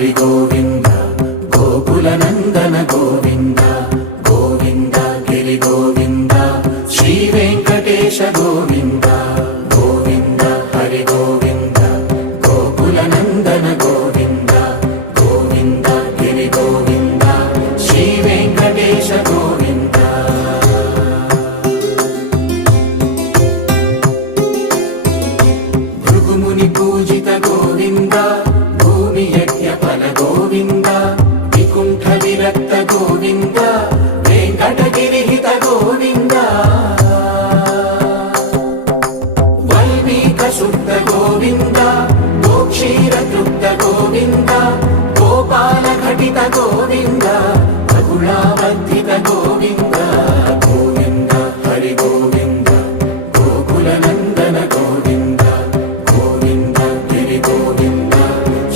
హరి గోవింద గోకుల నందన గోవింద గోవింద గిరి గోవింద శ్రీ వెంకటేశ గోవింద గోవింద హరి గోవింద గోకుల నందన గోవింద గోవింద గిరి గోవింద శ్రీ వెంకటేశ గోవింద భృగుముని పూజిత గోవింద భూమి యజ్ఞ ఫల గోవింద వికుంఠ విరక్త గోవింద వెంకటగిరిహిత గోవింద వల్మీక శుద్ధ గోవింద గోక్షీర తృప్త గోవింద గోపాల ఘటిత గోవింద